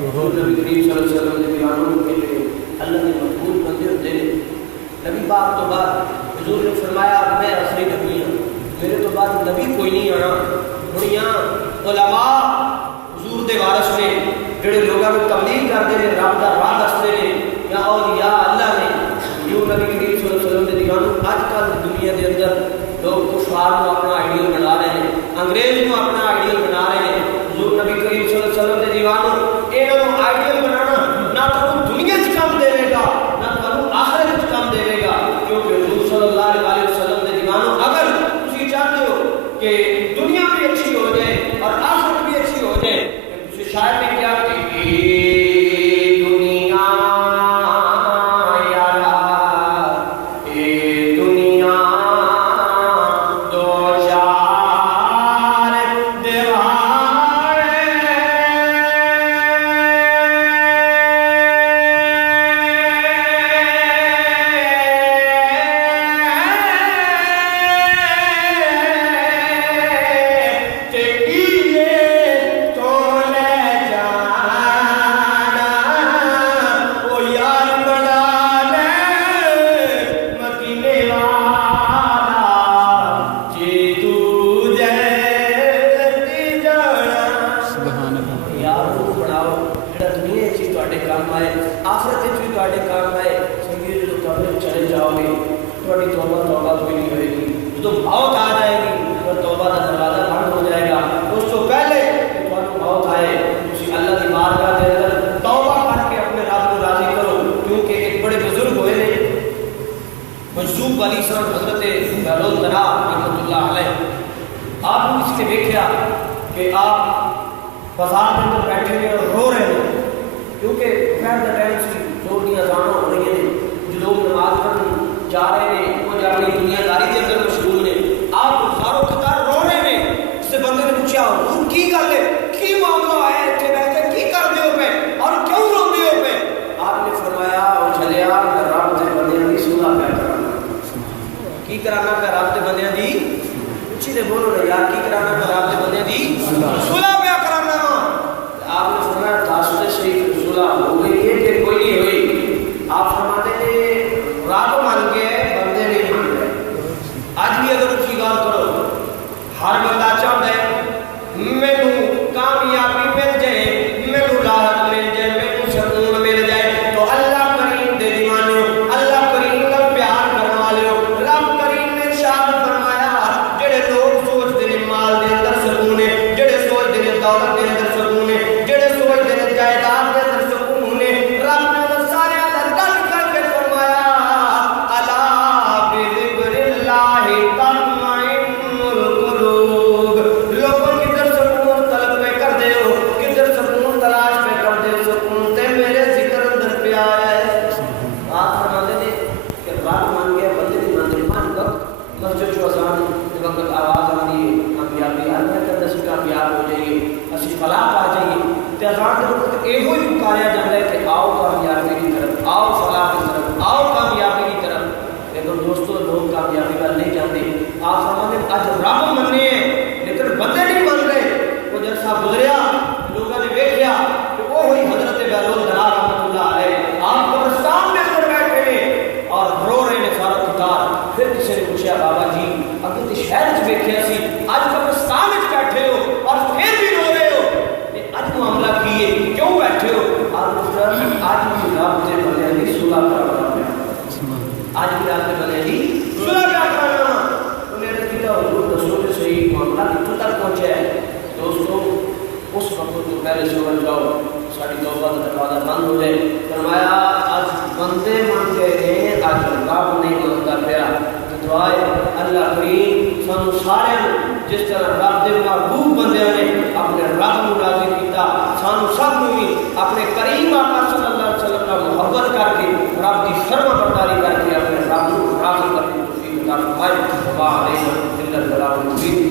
نبی کریم صلی اللہ علیہ وسلم نے دیوانوں کے لیے اللہ نے مقبول بندے ہوتے ہیں. نبی پاک تو بعد حضور نے فرمایا میں آخری نبی ہوں, میرے تو بعد نبی کوئی نہیں آنا. ہوں یہاں علماء حضور دے وارث نے جڑے لوگوں کو تبلیغ کرتے ہیں, رب دا راہ دستے ہیں, یا اولیاء اللہ نے یوں نبی کریم صلی اللہ علیہ وسلم نے دیوانوں. آج کل دنیا کے اندر لوگ کفار کو اپنا آئیڈیل بنا رہے ہیں, انگریز کو اپنا آئیڈیل بنا رہے ہیں. حضور نبی کریم صلی اللہ علیہ وسلم نے دیوانوں انہوں آئیڈیل بنانا نہ تو دنیا سے کم دے گا نہ تو آخرت سے کم دے گا, کیونکہ حضور صلی اللہ علیہ وسلم نے دیوانوں اگر تسی چاہتے ہو کہ دنیا بھی اچھی ہو جائے اور آخرت بھی اچھی ہو جائے تو تسی شاید میں کیا کہ فرمائے وما علینا الا البلاغ المبین.